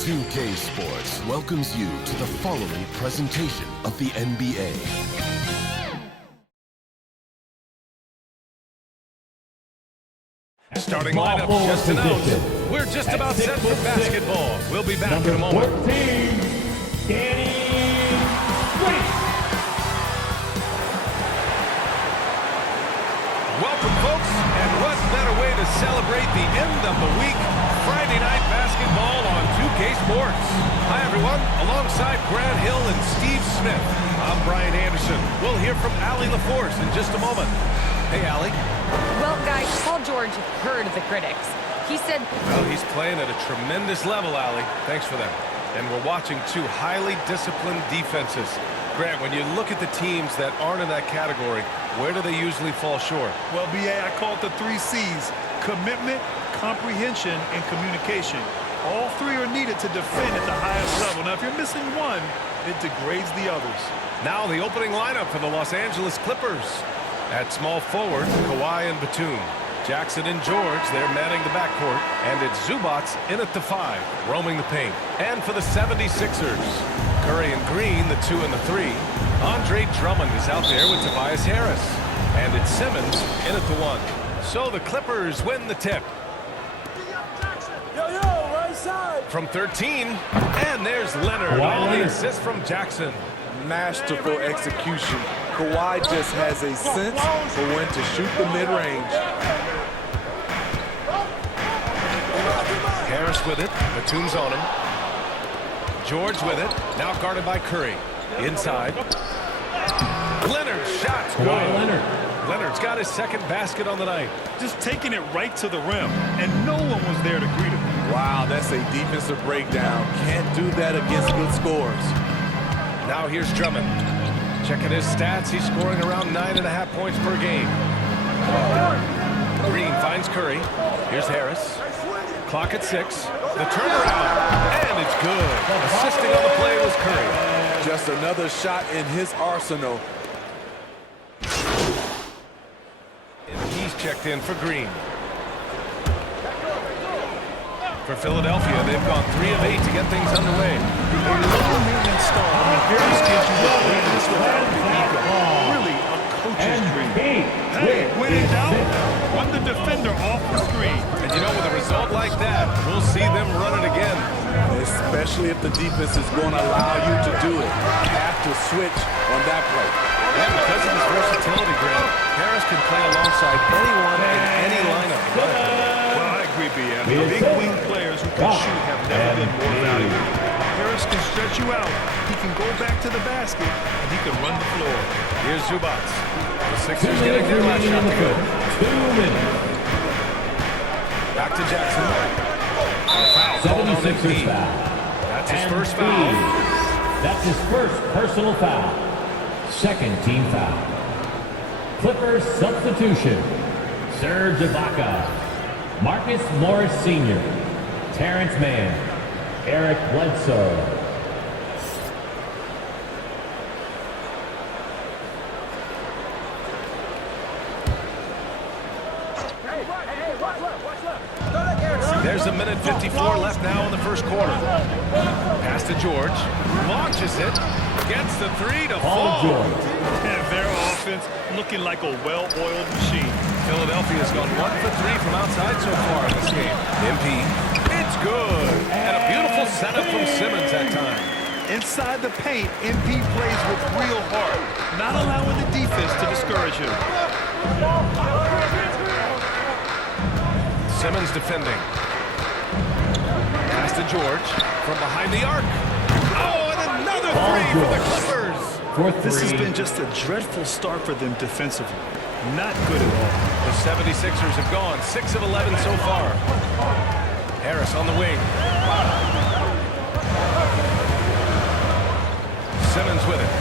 2K Sports welcomes you to the following presentation of the NBA. Starting lineup just announced. We're just about set for basketball. We'll be back in a moment. 14, Danny Grace. Welcome, folks, and what better way to celebrate the end of the week? Friday night basketball on 2K Sports. Hi, everyone. Alongside Grant Hill and Steve Smith, I'm Brian Anderson. We'll hear from Allie LaForce in just a moment. Hey, Allie. Well, guys, Paul George heard the critics. He said... Well, he's playing at a tremendous level, Allie. Thanks for that. And we're watching two highly disciplined defenses. Grant, when you look at the teams that aren't in that category, where do they usually fall short? Well, B.A., I call it the 3 C's: commitment, comprehension, and communication. All three are needed to defend at the highest level. Now, if you're missing one, it degrades the others. Now the opening lineup for the Los Angeles Clippers. At small forward, Kawhi and Batum. Jackson and George, they're manning the backcourt. And it's Zubac in at the 5, roaming the paint. And for the 76ers, Curry and Green, the 2 and the 3. Andre Drummond is out there with Tobias Harris. And it's Simmons in at the 1. So the Clippers win the tip. Right side. From 13, and there's Leonard on the assist from Jackson. Masterful execution. Kawhi just has a sense for when to shoot the mid-range. Harris with it. Batum's on him. George with it. Now guarded by Curry. Inside. Leonard shot's good. Leonard's got his second basket on the night. Just taking it right to the rim, and no one was there to greet him. Wow, that's a defensive breakdown. Can't do that against good scores. Now here's Drummond. Checking his stats, he's scoring around 9.5 points per game. Green finds Curry. Here's Harris. Clock at 6. The turnaround, and it's good. Assisting on the play was Curry. Just another shot in his arsenal. And he's checked in for Green. For Philadelphia, they've gone 3 of 8 to get things underway. A low-maintenance star on the Harris gives you the greatness without the ego. Really a coach's dream. Hey, when in doubt, run the defender off the screen. And you know, with a result like that, we'll see them run it again. Especially if the defense is going to allow you to do it. You have to switch on that play. And because of his versatility, Grant, Harris can play alongside anyone in any lineup. Well, I agree, B.M. Big wing players who can shoot have never been more valuable. Harris can stretch you out. He can go back to the basket, and he can run the floor. Here's Zubac. The Sixers getting their last shot to go. 2 minutes. Back to Jackson. And a foul called on 76ers foul. That's his And first foul. That's his first personal foul. Second team foul. Clippers substitution. Serge Ibaka. Marcus Morris Sr. Terrence Mann. Eric Bledsoe. There's a minute 54 left now in the first quarter. Pass to George. Launches it. Gets the 3 to fall. And their offense looking like a well-oiled machine. Philadelphia's gone 1 for 3 from outside so far in this game. MP. It's good. And a beautiful setup from Simmons that time. Inside the paint, MP plays with real heart, not allowing the defense to discourage him. Simmons defending. Pass to George from behind the arc. Oh, and another 3 for the Clippers. This has been just a dreadful start for them defensively. Not good at all. The 76ers have gone 6 of 11 so far. Harris on the wing. Simmons with it.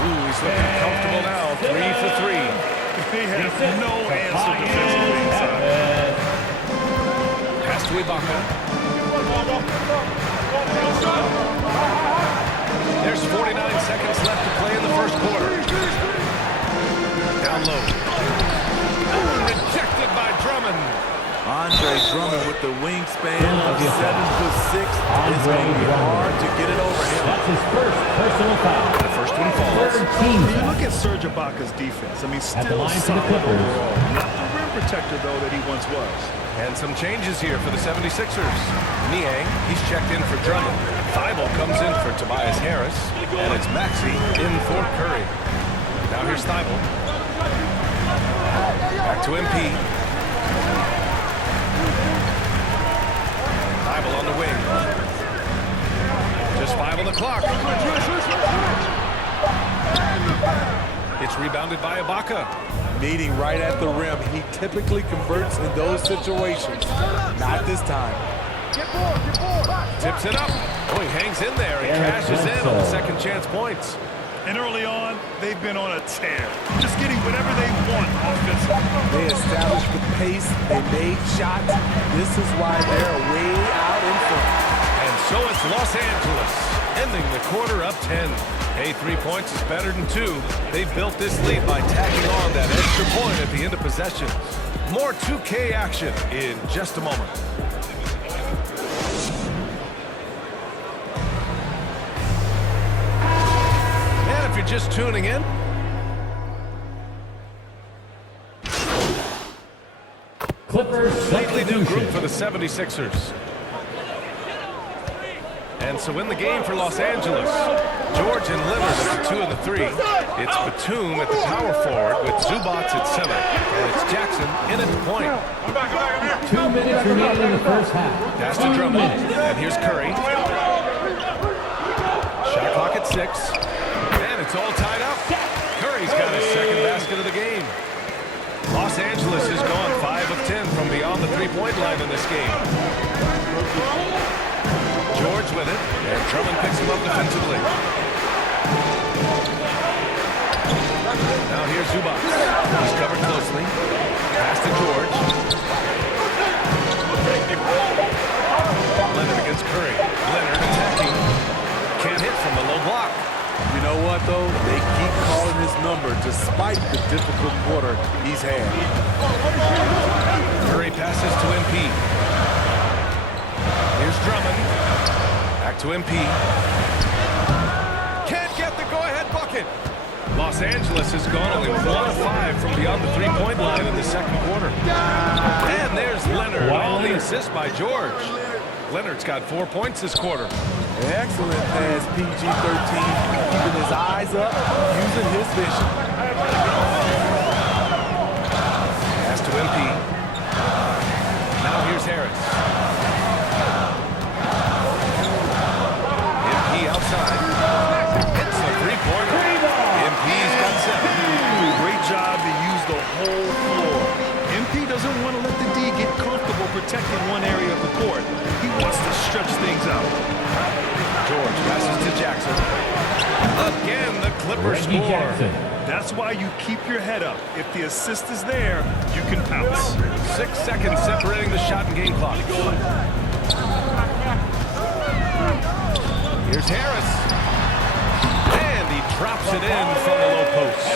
Ooh, he's looking comfortable now. 3 for 3. They have no answer defensively inside. Pass to Ibaka. There's 49 seconds left to play in the first quarter. Down low. Ooh, rejected by Drummond. Andre Drummond with the wingspan of 7'6". It's going to be hard to get it over him. That's his first personal foul. The first one falls. Third team You foul. look at Serge Ibaka's defense. I mean, At the still line for the solid Clippers. overall. Not the rim protector, though, that he once was. And some changes here for the 76ers. Niang, he's checked in for Drummond. Thibault comes in for Tobias Harris. And it's Maxey in for Curry. Now here's Thibault. Back to MP. Thibault on the wing. Just 5 on the clock. It's rebounded by Ibaka. Meeting right at the rim. He typically converts in those situations. Not this time. Tips it up. Oh, he hangs in there and cashes in on the second chance points. And early on, they've been on a tear. Just getting whatever they want offensively. They established the pace. They made shots. This is why they're way out in front. And so it's Los Angeles, ending the quarter up 10. Hey, 3 points is better than 2. They've built this lead by tacking on that extra point at the end of possession. More 2K action in just a moment. And if you're just tuning in, Clippers completely new group for substitution. the 76ers. And so in the game for Los Angeles, George and Leonard at the 2 and the 3. It's Batum at the power forward with Zubac at center. And it's Jackson in at the point. 2 minutes remaining in the first half. Pass to Drummond. And here's Curry. Shot clock at 6. And it's all tied up. Curry's got his second basket of the game. Los Angeles has gone 5 of 10 from beyond the three-point line in this game. George with it, and Drummond picks him up defensively. Now here's Zubac. He's covered closely. Pass to George. Leonard against Curry. Leonard attacking. Can't hit from the low block. You know what, though? They keep calling his number despite the difficult quarter he's had. Curry passes to MP. Here's Drummond. Back to MP. Can't get the go-ahead bucket. Los Angeles has gone only 1 of 5 from beyond the three-point line in the second quarter. And there's Leonard on the assist by George. Leonard's got 4 points this quarter. Excellent pass, PG-13, keeping his eyes up, using his vision. Pass to MP. Now here's Harris. MP outside. Hits the three-pointer. MP's got 7. Great job to use the whole floor. MP doesn't want to let the D get comfortable protecting one area of the court. He wants to stretch things out. George passes to Jackson. Again, the Clippers Reggie score. Jackson. That's why you keep your head up. If the assist is there, you can pounce. 6 seconds separating the shot and game clock. Here's Harris. And he drops it in from the low post.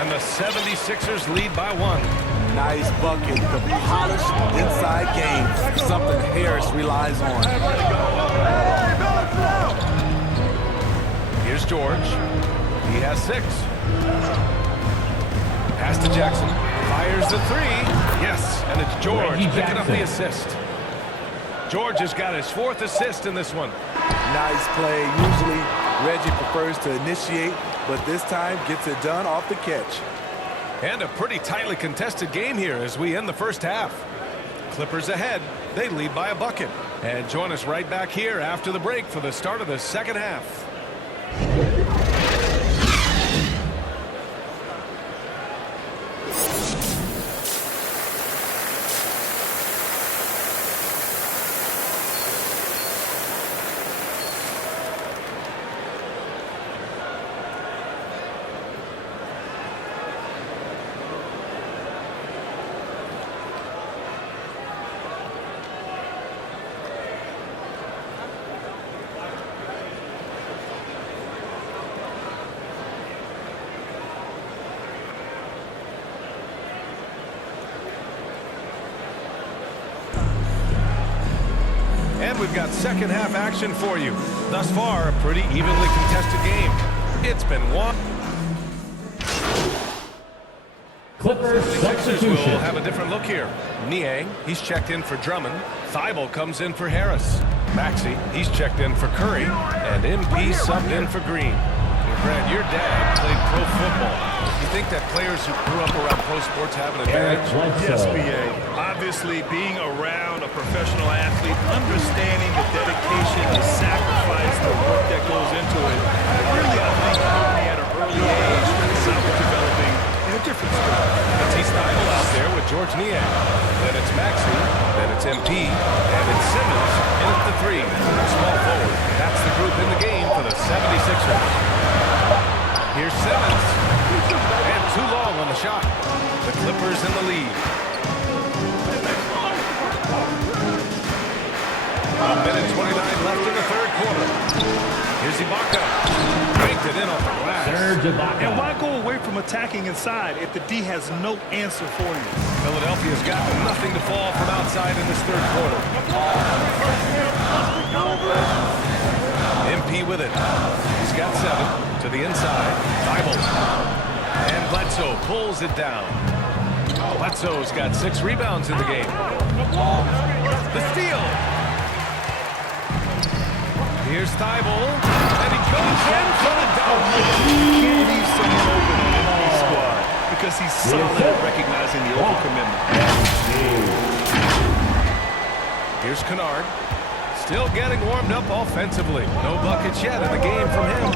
And the 76ers lead by 1. Nice bucket, the polished inside game, something Harris relies on. Here's George. He has 6. Pass to Jackson. Fires the 3. Yes, and it's George Reggie picking up the Jackson. assist. George has got his 4th assist in this one. Nice play. Usually Reggie prefers to initiate, but this time gets it done off the catch. And a pretty tightly contested game here as we end the first half. Clippers ahead. They lead by a bucket. And join us right back here after the break for the start of the second half. And we've got second half action for you. Thus far, a pretty evenly contested game. It's been won. Clippers The Sixers will substitution. have a different look here. Niang, he's checked in for Drummond. Thibault comes in for Harris. Maxey, he's checked in for Curry. And MP subbed in for Green. Well, Brad, your dad played pro football. You think that players who grew up around pro sports have an advantage? Yes, B.A. Obviously, being around a professional athlete, understanding the dedication, the sacrifice, the work that goes into it, really, I think, Curry at an early age is out developing in a different sport. It's Thibault out there with George Niang. Then it's Maxey. Then it's MP. And it's Simmons in at the 3. Small forward. That's the group in the game for the 76ers. Here's Simmons. And too long on the shot. The Clippers in the lead. A minute 29 left in the third quarter. Here's Ibaka. Banked it in off the glass. Serge Ibaka. And why go away from attacking inside if the D has no answer for you? Philadelphia's got nothing to fall from outside in this third quarter. MP with it. He's got 7 to the inside. Thibault. And Bledsoe pulls it down. Bledsoe's got 6 rebounds in the game. The steal. Here's Thibault. And he goes in for the dunk. You can't leave someone open on any squad because he's solid at recognizing the overcommitment. Here's Kennard. Still getting warmed up offensively. No buckets yet in the game from him.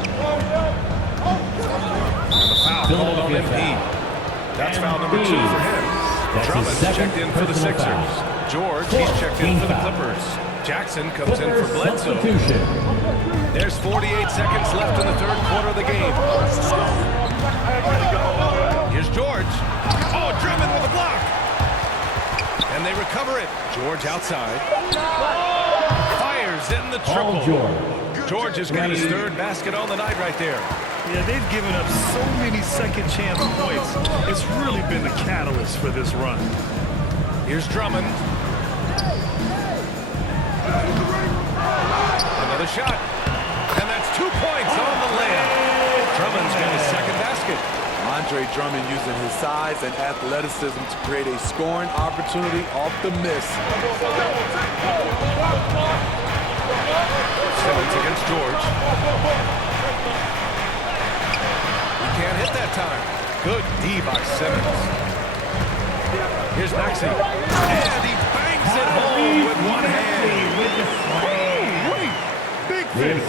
And the foul called on MP. That's foul number 2 for him. Drummond's checked in for the Sixers. George, he's checked in for the Clippers. Jackson comes in for Bledsoe. There's 48 seconds left in the third quarter of the game. Here's George. Oh, Drummond with a block. And they recover it. George outside. Fires in the triple. George has got his third basket on the night right there. Yeah, they've given up so many second chance points. It's really been the catalyst for this run. Here's Drummond. Another shot. And that's 2 points on the layup. Drummond's got his second basket. Andre Drummond using his size and athleticism to create a scoring opportunity off the miss. Simmons against George. He can't hit that time. Good D by Simmons. Here's Maxey. And he bangs it home with one hand. Big finish.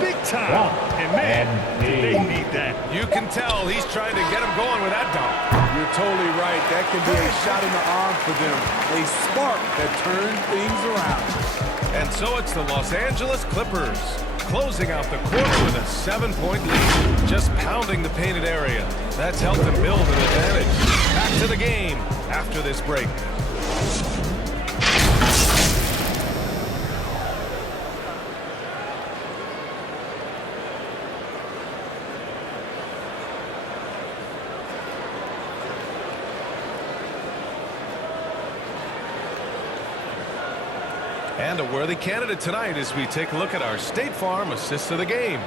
Big time. And man, they need that. You can tell he's trying to get him going with that dunk. You're totally right. That can be a shot in the arm for them. A spark that turns things around. And so it's the Los Angeles Clippers closing out the quarter with a 7-point lead. Just pounding the painted area. That's helped them build an advantage. Back to the game after this break. And a worthy candidate tonight as we take a look at our State Farm assist of the game.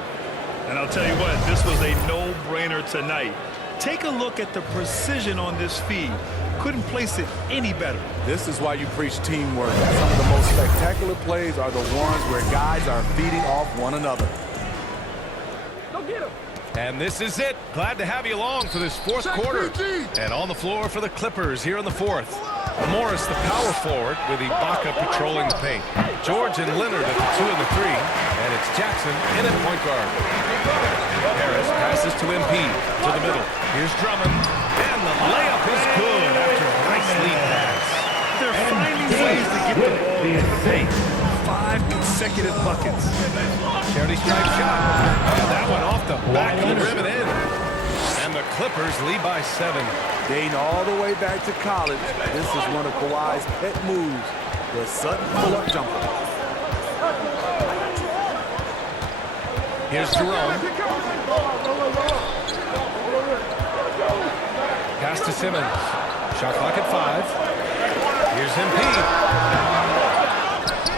And I'll tell you what, this was a no-brainer tonight. Take a look at the precision on this feed. Couldn't place it any better. This is why you preach teamwork. Some of the most spectacular plays are the ones where guys are feeding off one another. And this is it. Glad to have you along for this fourth quarter. And on the floor for the Clippers here in the fourth. Morris, the power forward, with Ibaka patrolling the paint. George and Leonard at the 2 and the 3. And it's Jackson in at point guard. Harris passes to MP to the middle. Here's Drummond. And the layup is good after a nice lead pass. They're finding ways to get the ball in the paint. 5 consecutive buckets. Charity stripe shot. And that one off the back of the rim and in. And the Clippers lead by 7. Dating all the way back to college, this is one of Kawhi's pet moves, the Sutton pull-up jumper. Here's Jerome. Pass to Simmons. Shot clock at 5. Here's MP.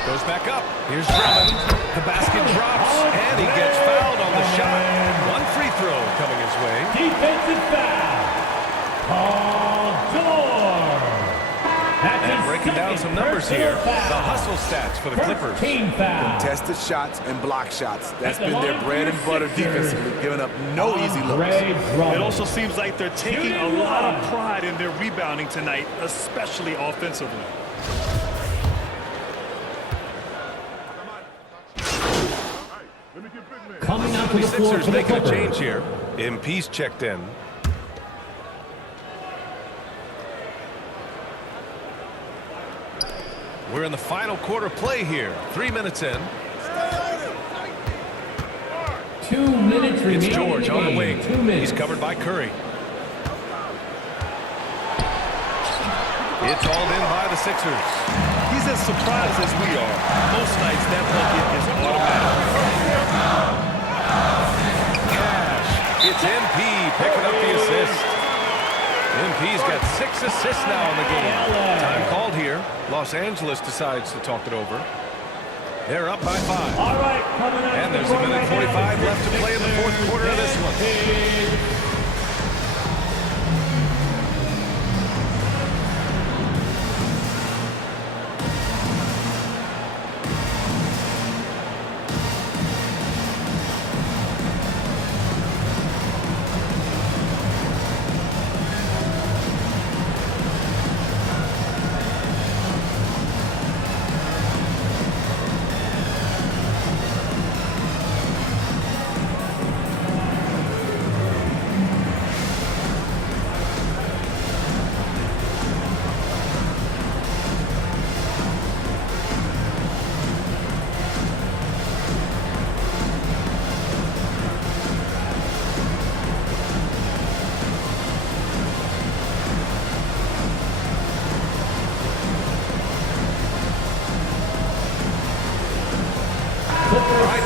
Goes back up. Here's Drummond. The basket drops, and he gets fouled on the shot. One free throw coming his way. Defensive foul. Paul George. And breaking down some numbers here, the hustle stats for the Clippers. Contested shots and block shots. That's been their bread and butter defensively, giving up no easy looks. It also seems like they're taking a lot of pride in their rebounding tonight, especially offensively. Coming out to the floor Sixers for the making a Clippers. change here. MP's checked in. We're in the final quarter play here. 3 minutes in. 2 minutes remaining. It's George on the wing. 2 minutes. He's covered by Curry. It's hauled in by the Sixers. He's as surprised as we are. Most nights that bucket is automatic. Cash. It's MP picking up the assist. MP's got 6 assists now in the game. Time called here. Los Angeles decides to talk it over. They're up by 5. All right, coming out. And there's a minute 45 left to play in the fourth quarter of this one.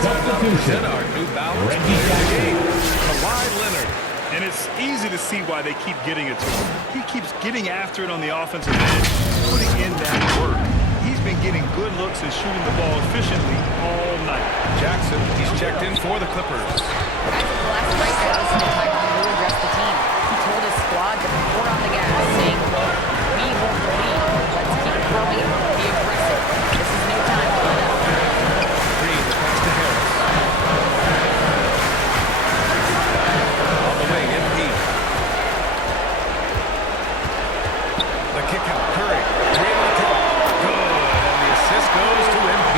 Substitution. Our new balanced player of the game, Kawhi Leonard. And it's easy to see why they keep getting it to him. He keeps getting after it on the offensive end, putting in that work. He's been getting good looks and shooting the ball efficiently all night. Jackson, he's checked in for the Clippers. After the last break, I listened to Tyron Lue address the team. He told his squad to pour on the gas, saying, quote, "We won't believe. Let's keep growing. Be aggressive. This is no time to let up." Green, the pass to Harris. On the wing, MP. The kick out, Curry. 3 on the clock. Good, and the assist goes to MP.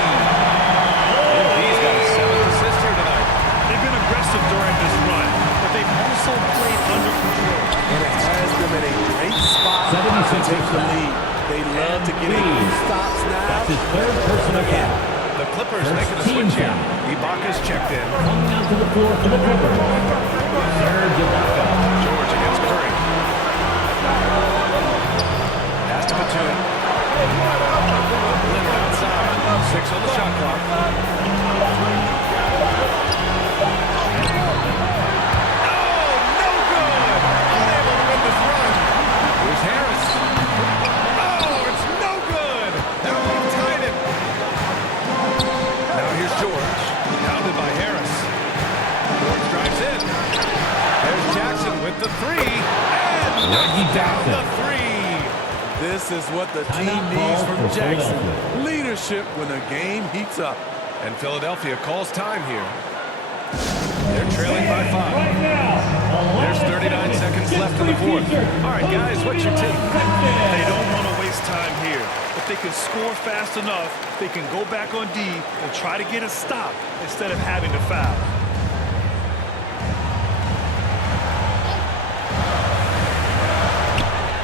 MP's got a 7th assist here tonight. They've been aggressive during this run, but they've also played under control. And it has them in a great spot to 76 take the lead. They love to get a few stops now. That's his third personal foul. The Clippers First making a team switch here. foul. Ibaka's checked in. Coming out to the floor for the Clippers. Serge Ibaka. George against Curry. Pass to Batum. Leonard outside. 6 on the shot clock. Oh, no good! Unable to win this run. Here's Harris. Oh, it's no good! That would have tied it. Now here's George. Pounded by Harris. George drives in. There's Jackson with the 3. And knocks down the 3. This is what the team Timeout needs call from for Jackson. Philadelphia. Leadership when the game heats up. And Philadelphia calls time here. They're trailing by 5. Right now, There's 39 seconds left in the fourth. All right, guys, what's your take? They don't want to waste time here. If they can score fast enough, they can go back on D and try to get a stop instead of having to foul.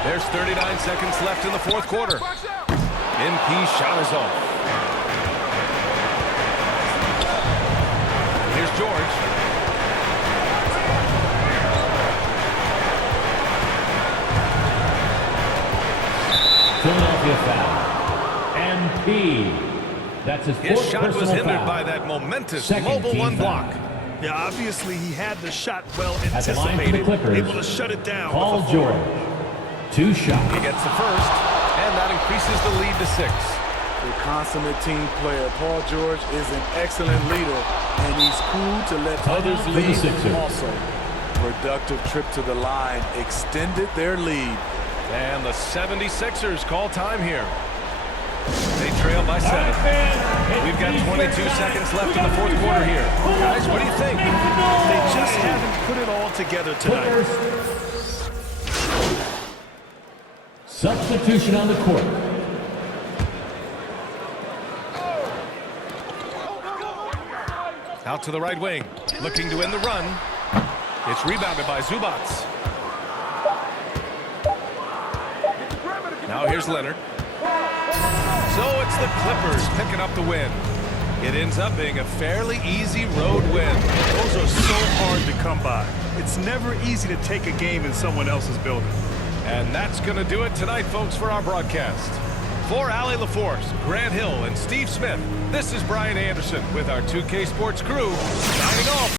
There's 39 seconds left in the fourth quarter. MP's shot is off. Here's George. Philadelphia foul. MP. That's his His fourth shot was personal hindered foul. by that momentous Second mobile team one foul. block. Yeah, obviously he had the shot well At the line for the anticipated, Clippers, able to shut it down. Paul with a George. 2 shots. He gets the first, and that increases the lead to 6. The consummate team player, Paul George, is an excellent leader, and he's cool to let others for the lead Sixers. also. Productive trip to the line extended their lead. And the 76ers call time here. They trail by 7. We've got 22 seconds left in the fourth quarter here. Guys, what do you think? They just haven't put it all together tonight. Substitution on the court. Out to the right wing, looking to end the run. It's rebounded by Zubats. Now here's Leonard. So it's the Clippers picking up the win. It ends up being a fairly easy road win. Those are so hard to come by. It's never easy to take a game in someone else's building. And that's going to do it tonight, folks, for our broadcast. For Allie LaForce, Grant Hill, and Steve Smith, this is Brian Anderson with our 2K Sports crew, signing off.